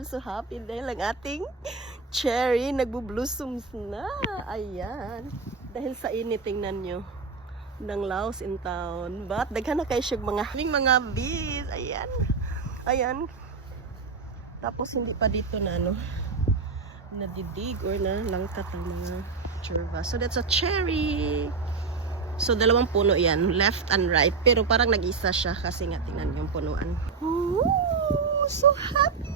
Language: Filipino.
I'm so happy dahil ang ating cherry nagbo-blossoms na. Ayan. Dahil sa init, tingnan nyo. Ng Laos in town. But daghan na kayo siyang mga bees. Ayan. Ayan. Tapos hindi pa dito na nadidig or na langkat ang mga churva. So that's a cherry. So dalawang puno yan, left and right. Pero parang nag-isa siya kasi nga tingnan yung punuan. Ooh, so happy!